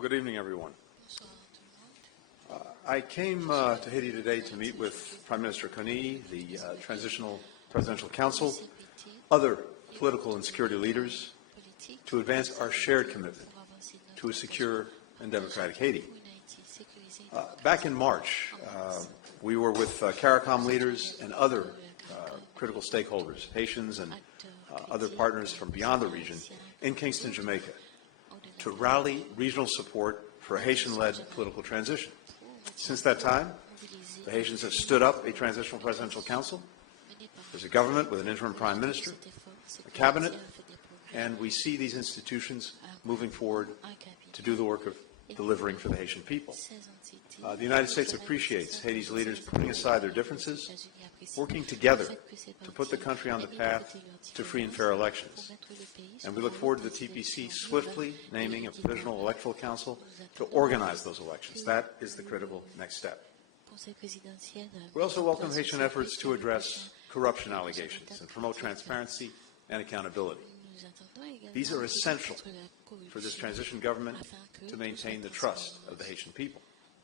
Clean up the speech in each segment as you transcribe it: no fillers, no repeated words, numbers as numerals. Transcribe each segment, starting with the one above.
Well, good evening, everyone. I came to Haiti today to meet with Prime Minister Kony, the Transitional Presidential Council, other political and security leaders, to advance our shared commitment to a secure and democratic Haiti. Back in March, we were with CARICOM leaders and other critical stakeholders, Haitians and other partners from beyond the region, in Kingston, Jamaica, to rally regional support for a Haitian-led political transition. Since that time, the Haitians have stood up a transitional presidential council. There's a government with an interim prime minister, a cabinet, and we see these institutions moving forward to do the work of delivering for the Haitian people. The United States appreciates Haiti's leaders putting aside their differences, working together to put the country on the path to free and fair elections. And we look forward to the TPC swiftly naming a provisional electoral council to organize those elections. That is the critical next step. We also welcome Haitian efforts to address corruption allegations and promote transparency and accountability. These are essential for this transition government to maintain the trust of the Haitian people.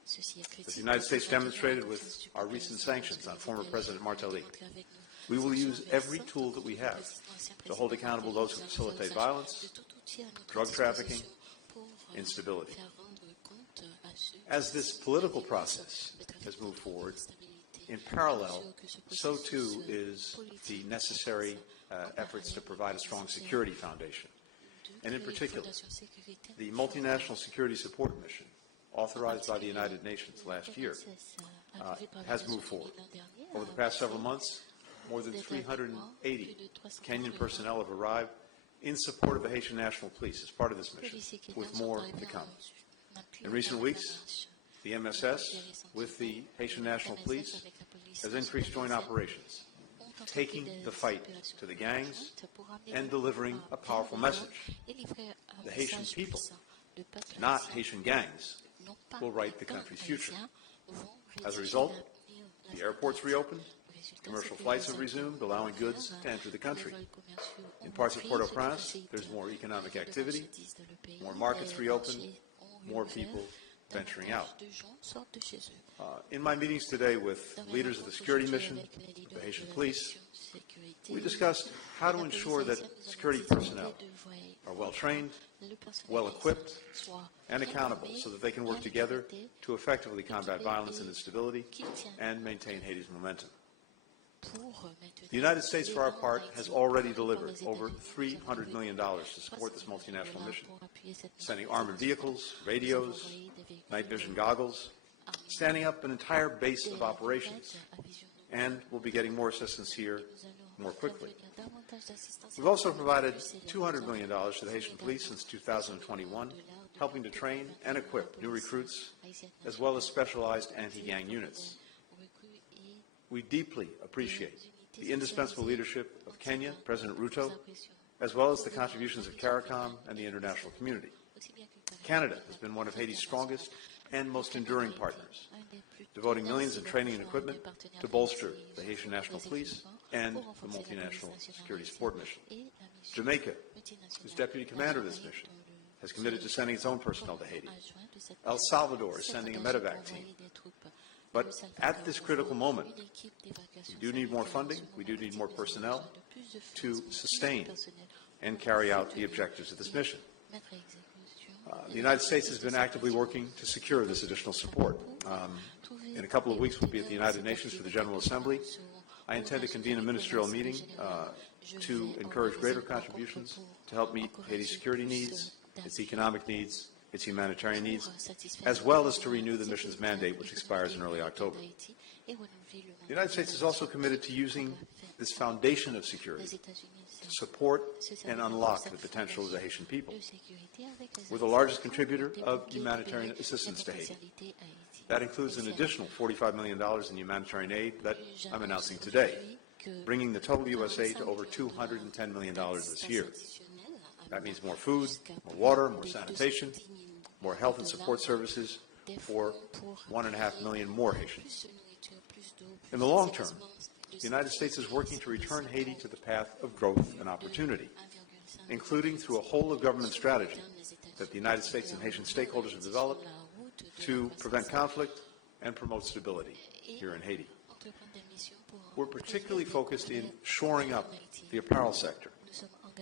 As the United States demonstrated with our recent sanctions on former President Martelly, we will use every tool that we have to hold accountable those who facilitate violence, drug trafficking, instability. As this political process has moved forward, in parallel, so too is the necessary efforts to provide a strong security foundation. And in particular, the multinational security support mission, authorized by the United Nations last year, has moved forward. Over the past several months, more than 380 Kenyan personnel have arrived in support of the Haitian National Police as part of this mission, with more to come. In recent weeks, the MSS, with the Haitian National Police, has increased joint operations, taking the fight to the gangs and delivering a powerful message. The Haitian people, not Haitian gangs, will write the country's future. As a result, the airports reopened, commercial flights have resumed, allowing goods to enter the country. In parts of Port-au-Prince, there's more economic activity, more markets reopened, more people venturing out. In my meetings today with leaders of the security mission, the Haitian police, we discussed how to ensure that security personnel are well-trained, well-equipped, and accountable so that they can work together to effectively combat violence and instability and maintain Haiti's momentum. The United States, for our part, has already delivered over $300 million to support this multinational mission, sending armored vehicles, radios, night vision goggles, standing up an entire base of operations, and we'll be getting more assistance here more quickly. We've also provided $200 million to the Haitian police since 2021, helping to train and equip new recruits, as well as specialized anti-gang units. We deeply appreciate the indispensable leadership of Kenya, President Ruto, as well as the contributions of CARICOM and the international community. Canada has been one of Haiti's strongest and most enduring partners, devoting millions in training and equipment to bolster the Haitian National Police and the multinational security support mission. Jamaica, who's deputy commander of this mission, has committed to sending its own personnel to Haiti. El Salvador is sending a medevac team. But at this critical moment, we do need more funding, we do need more personnel to sustain and carry out the objectives of this mission. The United States has been actively working to secure this additional support. In a couple of weeks, we'll be at the United Nations for the General Assembly. I intend to convene a ministerial meeting to encourage greater contributions to help meet Haiti's security needs, its economic needs, its humanitarian needs, as well as to renew the mission's mandate, which expires in early October. The United States is also committed to using this foundation of security to support and unlock the potential of the Haitian people. We're the largest contributor of humanitarian assistance to Haiti. That includes an additional $45 million in humanitarian aid that I'm announcing today, bringing the total U.S. aid to over $210 million this year. That means more food, more water, more sanitation, more health and support services for 1.5 million more Haitians. In the long term, the United States is working to return Haiti to the path of growth and opportunity, including through a whole-of-government strategy that the United States and Haitian stakeholders have developed to prevent conflict and promote stability here in Haiti. We're particularly focused in shoring up the apparel sector,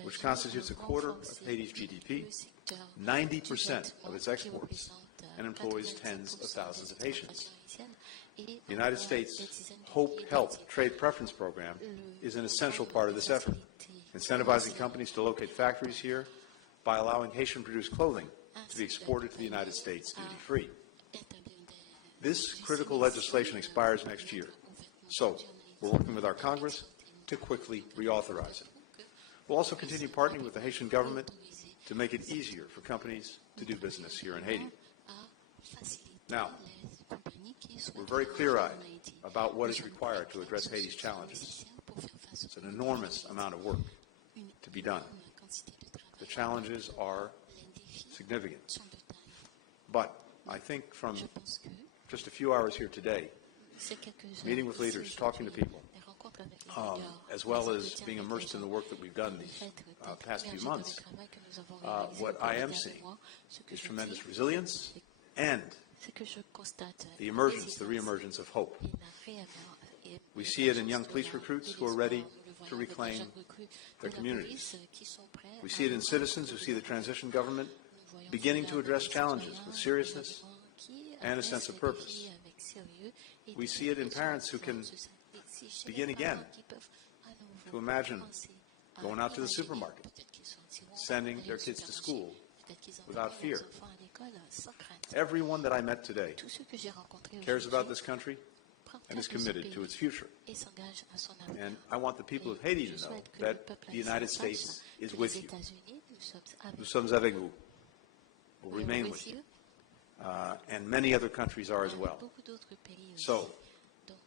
which constitutes a quarter of Haiti's GDP, 90% of its exports, and employs tens of thousands of Haitians. The United States Hope Help Trade Preference Program is an essential part of this effort, incentivizing companies to locate factories here by allowing Haitian-produced clothing to be exported to the United States duty-free. This critical legislation expires next year, so we're working with our Congress to quickly reauthorize it. We'll also continue partnering with the Haitian government to make it easier for companies to do business here in Haiti. Now, we're very clear-eyed about what is required to address Haiti's challenges. It's an enormous amount of work to be done. The challenges are significant. But I think from just a few hours here today, meeting with leaders, talking to people, as well as being immersed in the work that we've done these past few months, what I am seeing is tremendous resilience and the reemergence of hope. We see it in young police recruits who are ready to reclaim their communities. We see it in citizens who see the transition government beginning to address challenges with seriousness and a sense of purpose. We see it in parents who can begin again to imagine going out to the supermarket, sending their kids to school without fear. Everyone that I met today cares about this country and is committed to its future. And I want the people of Haiti to know that the United States is with you. Nous sommes avec vous. We'll remain with you. And many other countries are as well. So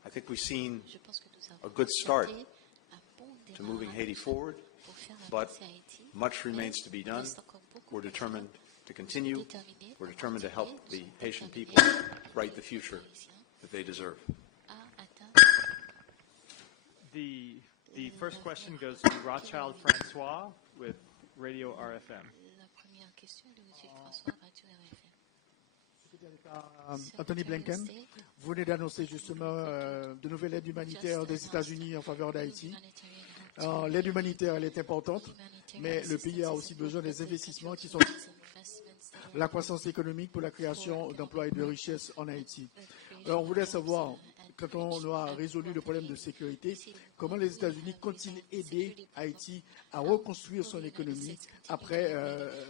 I think we've seen a good start to moving Haiti forward, but much remains to be done. We're determined to continue. We're determined to help the Haitian people write the future that they deserve. The first question goes to Rothschild Francois with Radio RFM. Antony Blinken, vous venez d'annoncer justement de nouvelles aides humanitaires des États-Unis en faveur d'Haïti. L'aide humanitaire, elle est importante, mais le pays a aussi besoin des investissements qui sont la croissance économique pour la création d'emplois et de richesses en Haïti. Alors, on voulait savoir, quand on aura résolu le problème de sécurité, comment les États-Unis comptent-ils aider Haïti à reconstruire son économie après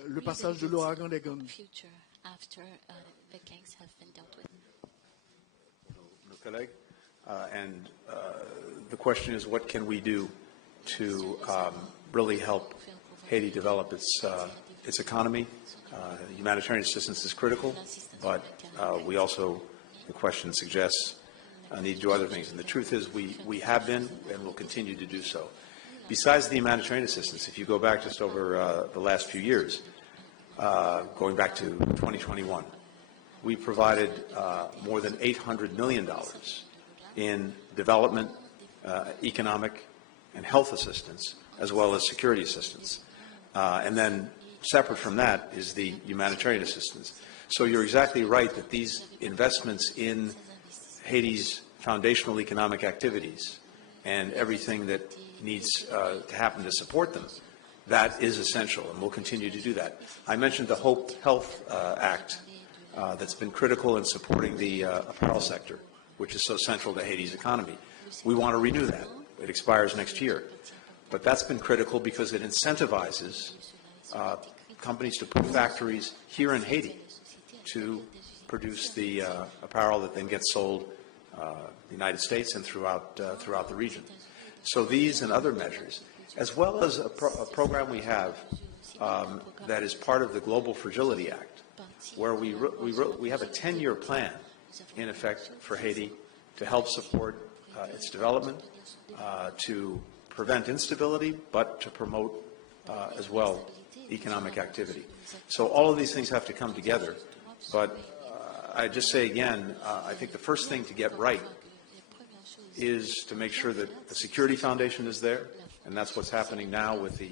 le passage de l'ouragan des gangs? The question is, what can we do to really help Haiti develop its economy? Humanitarian assistance is critical, but we also, the question suggests, need to do other things. And the truth is we have been and will continue to do so. Besides the humanitarian assistance, if you go back just over the last few years, going back to 2021, we provided more than $800 million in development, economic, and health assistance, as well as security assistance. And then separate from that is the humanitarian assistance. So you're exactly right that these investments in Haiti's foundational economic activities and everything that needs to happen to support them, that is essential, and we'll continue to do that. I mentioned the Hope Health Act that's been critical in supporting the apparel sector, which is so central to Haiti's economy. We want to renew that. It expires next year. But that's been critical because it incentivizes companies to put factories here in Haiti to produce the apparel that then gets sold in the United States and throughout the region. So these and other measures, as well as a program we have that is part of the Global Fragility Act, where we have a 10-year plan, in effect, for Haiti to help support its development, to prevent instability, but to promote, as well, economic activity. So all of these things have to come together. But I just say again, I think the first thing to get right is to make sure that the security foundation is there, and that's what's happening now with the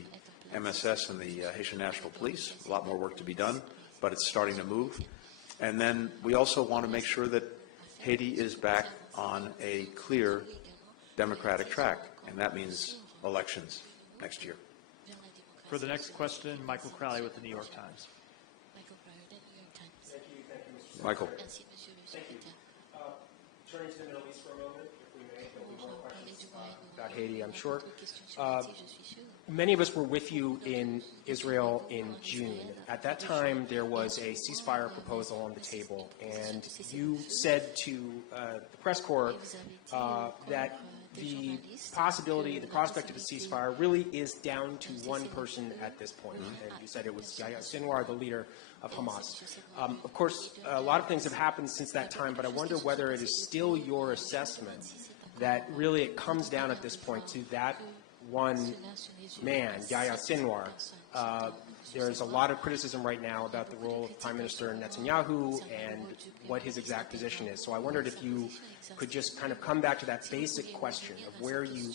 MSS and the Haitian National Police. A lot more work to be done, but it's starting to move. And then we also want to make sure that Haiti is back on a clear democratic track, and that means elections next year. For the next question, Michael Crowley with the New York Times. Michael. Thank you. Turning to the Middle East for a moment, if we may, there'll be more questions about Haiti, I'm sure. Many of us were with you in Israel in June. At that time, there was a ceasefire proposal on the table, and you said to the press corps that the possibility, the prospect of a ceasefire really is down to one person at this point. And you said it was Yahya Sinwar, the leader of Hamas. Of course, a lot of things have happened since that time, but I wonder whether it is still your assessment that really it comes down at this point to that one man, Yahya Sinwar. There's a lot of criticism right now about the role of Prime Minister Netanyahu and what his exact position is. So I wondered if you could just kind of come back to that basic question of where you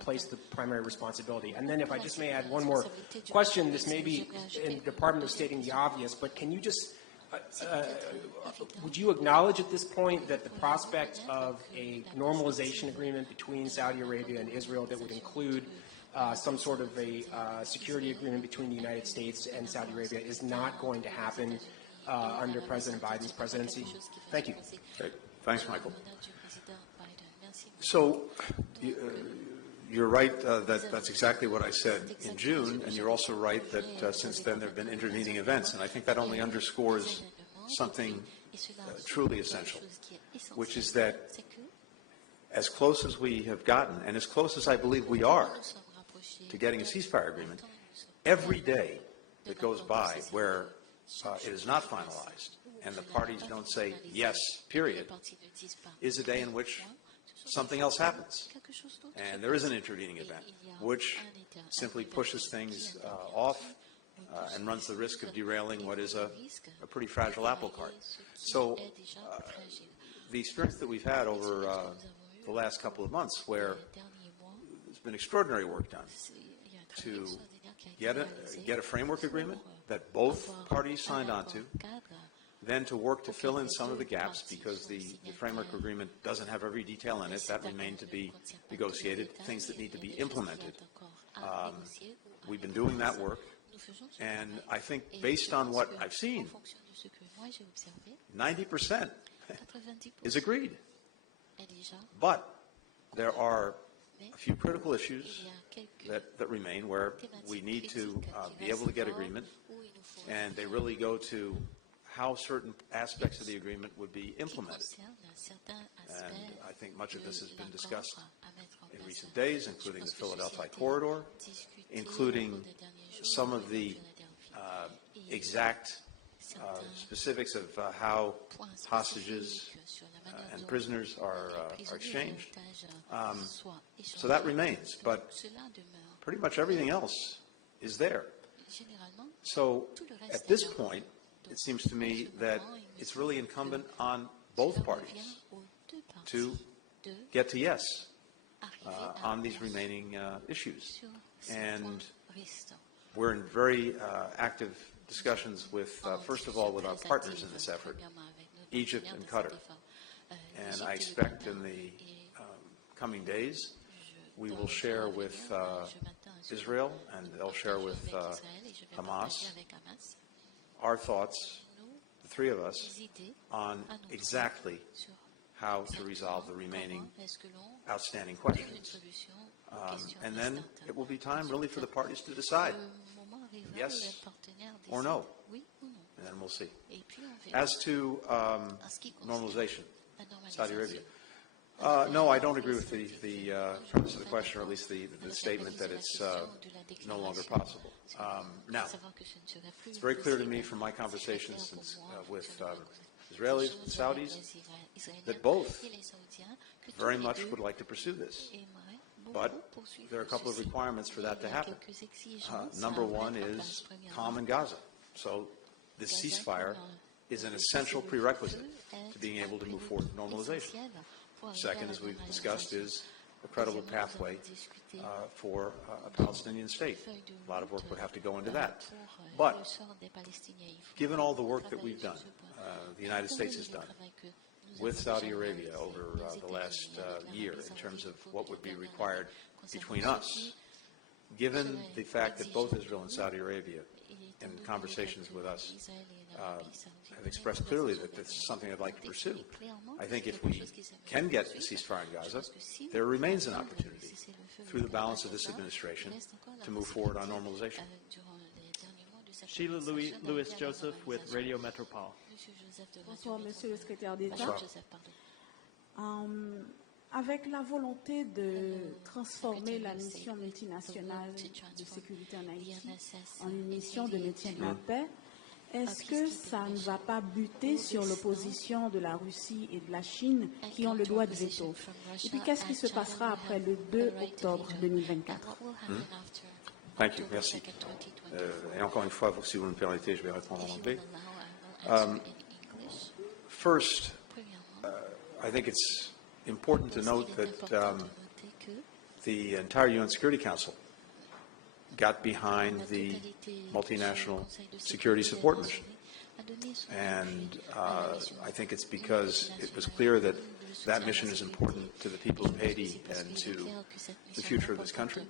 place the primary responsibility. And then if I just may add one more question, this may be in the Department of stating the obvious, but can you just would you acknowledge at this point that the prospect of a normalization agreement between Saudi Arabia and Israel that would include some sort of a security agreement between the United States and Saudi Arabia is not going to happen under President Biden's presidency? Thank you. Great. Thanks, Michael. So you're right that's exactly what I said in June, and you're also right that since then there have been intervening events, and I think that only underscores something truly essential, which is that as close as we have gotten, and as close as I believe we are to getting a ceasefire agreement, every day that goes by where it is not finalized and the parties don't say yes, period, is a day in which something else happens. And there is an intervening event, which simply pushes things off and runs the risk of derailing what is a pretty fragile apple cart. So the experience that we've had over the last couple of months, where there's been extraordinary work done to get a framework agreement that both parties signed on to, then to work to fill in some of the gaps because the framework agreement doesn't have every detail in it. That remained to be negotiated, things that need to be implemented. We've been doing that work, and I think based on what I've seen, 90% is agreed. But there are a few critical issues that remain where we need to be able to get agreement, and they really go to how certain aspects of the agreement would be implemented. And I think much of this has been discussed in recent days, including the Philadelphia corridor, including some of the exact specifics of how hostages and prisoners are exchanged. So that remains, but pretty much everything else is there. So at this point, it seems to me that it's really incumbent on both parties to get to yes on these remaining issues. And we're in very active discussions with, first of all, with our partners in this effort, Egypt and Qatar. And I expect in the coming days, we will share with Israel, and they'll share with Hamas, our thoughts, the three of us, on exactly how to resolve the remaining outstanding questions. And then it will be time really for the parties to decide yes or no, and then we'll see. As to normalization, Saudi Arabia. No, I don't agree with the premise of the question, or at least the statement that it's no longer possible. Now, it's very clear to me from my conversations with Israelis and Saudis that both very much would like to pursue this. But there are a couple of requirements for that to happen. Number one is calm in Gaza. So this ceasefire is an essential prerequisite to being able to move forward with normalization. Second, as we've discussed, is a credible pathway for a Palestinian state. A lot of work would have to go into that. But given all the work that we've done, the United States has done, with Saudi Arabia over the last year in terms of what would be required between us, given the fact that both Israel and Saudi Arabia, in conversations with us, have expressed clearly that this is something I'd like to pursue. I think if we can get a ceasefire in Gaza, there remains an opportunity through the balance of this administration to move forward on normalization. Sheila Lewis-Joseph with Radio Metropole. Bonsoir, Monsieur le Secrétaire d'État. Avec la volonté de transformer la mission multinationale de sécurité en Haïti en une mission de maintien de la paix, est-ce que ça ne va pas buter sur l'opposition de la Russie et de la Chine qui ont le droit de veto? Et puis qu'est-ce qui se passera après le 2 octobre 2024? Thank you. Merci. Et encore une fois, si vous me permettez, je vais répondre en anglais. First, I think it's important to note that the entire UN Security Council got behind the multinational security support mission. And I think it's because it was clear that that mission is important to the people of Haiti and to the future of this country.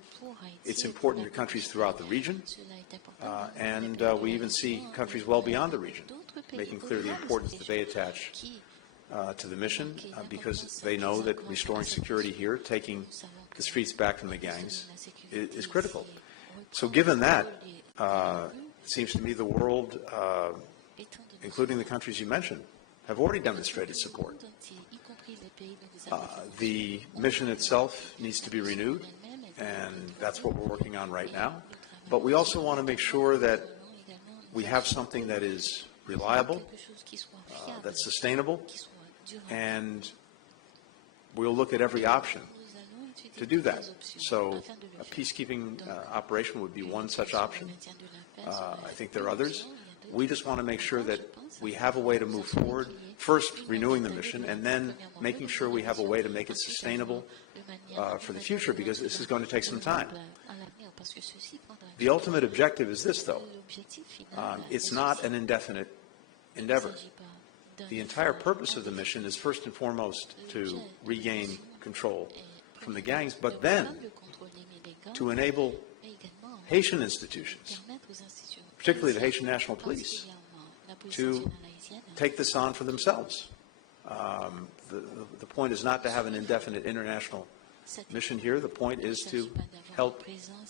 It's important to countries throughout the region, and we even see countries well beyond the region making clear the importance that they attach to the mission because they know that restoring security here, taking the streets back from the gangs, is critical. So given that, it seems to me the world, including the countries you mentioned, have already demonstrated support. The mission itself needs to be renewed, and that's what we're working on right now. But we also want to make sure that we have something that is reliable, that's sustainable, and we'll look at every option to do that. So a peacekeeping operation would be one such option. I think there are others. We just want to make sure that we have a way to move forward, first renewing the mission, and then making sure we have a way to make it sustainable for the future, because this is going to take some time. The ultimate objective is this, though. It's not an indefinite endeavor. The entire purpose of the mission is first and foremost to regain control from the gangs, but then to enable Haitian institutions, particularly the Haitian National Police, to take this on for themselves. The point is not to have an indefinite international mission here. The point is to help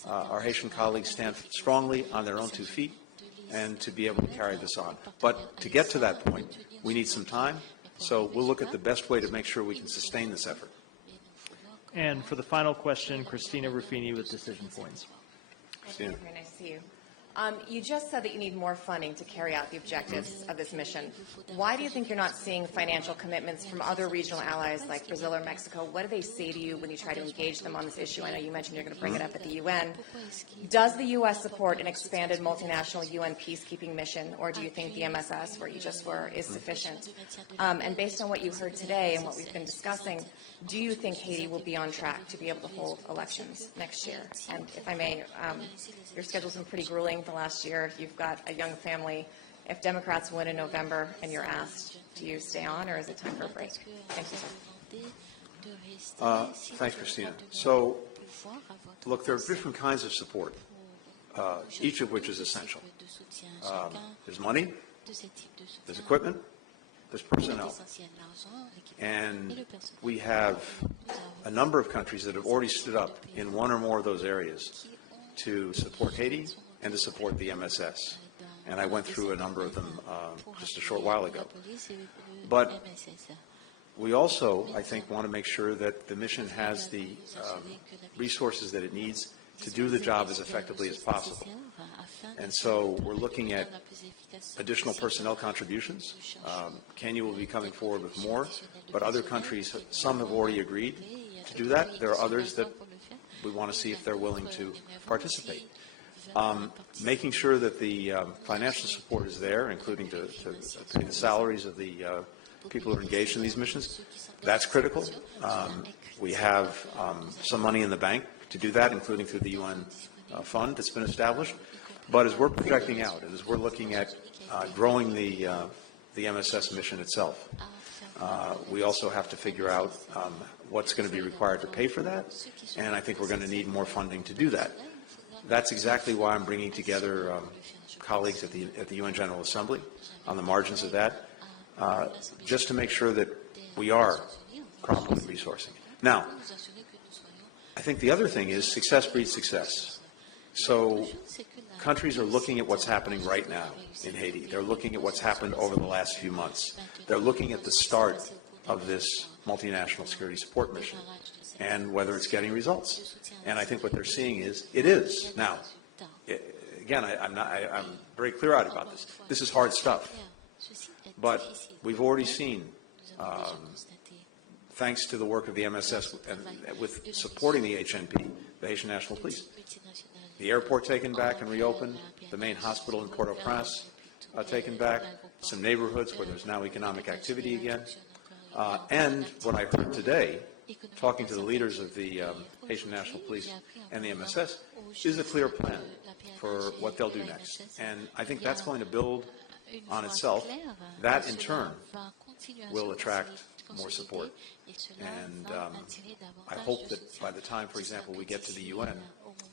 our Haitian colleagues stand strongly on their own 2 feet and to be able to carry this on. But to get to that point, we need some time, so we'll look at the best way to make sure we can sustain this effort. And for the final question, Christina Ruffini with Decision Points. Christina. Very nice to see you. You just said that you need more funding to carry out the objectives of this mission. Why do you think you're not seeing financial commitments from other regional allies like Brazil or Mexico? What do they say to you when you try to engage them on this issue? I know you mentioned you're going to bring it up at the UN. Does the U.S. support an expanded multinational UN peacekeeping mission, or do you think the MSS, where you just were, is sufficient? And based on what you heard today and what we've been discussing, do you think Haiti will be on track to be able to hold elections next year? And if I may, your schedule's been pretty grueling the last year. You've got a young family. If Democrats win in November and you're asked, do you stay on or is it time for a break? Thank you, sir. Thanks, Christina. So, look, there are different kinds of support, each of which is essential. There's money, there's equipment, there's personnel. And we have a number of countries that have already stood up in one or more of those areas to support Haiti and to support the MSS. And I went through a number of them just a short while ago. But we also, I think, want to make sure that the mission has the resources that it needs to do the job as effectively as possible. And so we're looking at additional personnel contributions. Kenya will be coming forward with more, but other countries, some have already agreed to do that. There are others that we want to see if they're willing to participate. Making sure that the financial support is there, including to pay the salaries of the people who are engaged in these missions, that's critical. We have some money in the bank to do that, including through the UN fund that's been established. But as we're projecting out, and as we're looking at growing the MSS mission itself, we also have to figure out what's going to be required to pay for that, and I think we're going to need more funding to do that. That's exactly why I'm bringing together colleagues at the UN General Assembly on the margins of that, just to make sure that we are properly resourcing. Now, I think the other thing is success breeds success. So countries are looking at what's happening right now in Haiti. They're looking at what's happened over the last few months. They're looking at the start of this multinational security support mission and whether it's getting results. And I think what they're seeing is it is. Now, again, I'm very clear-eyed about this. This is hard stuff. But we've already seen, thanks to the work of the MSS and with supporting the HNP, the Haitian National Police, the airport taken back and reopened, the main hospital in Port-au-Prince taken back, some neighborhoods where there's now economic activity again. And what I heard today, talking to the leaders of the Haitian National Police and the MSS, is a clear plan for what they'll do next. And I think that's going to build on itself. That, in turn, will attract more support. And I hope that by the time, for example, we get to the UN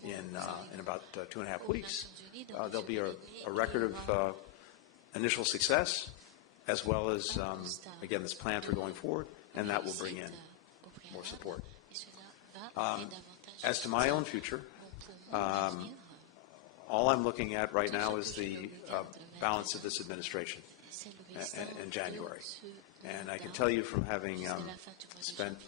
in about 2.5 weeks, there'll be a record of initial success, as well as, again, this plan for going forward, and that will bring in more support. As to my own future, all I'm looking at right now is the balance of this administration in January. And I can tell you from having spent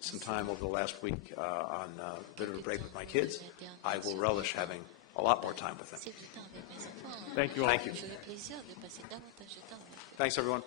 some time over the last week on a bit of a break with my kids, I will relish having a lot more time with them. Thank you all. Thank you. Thanks, everyone.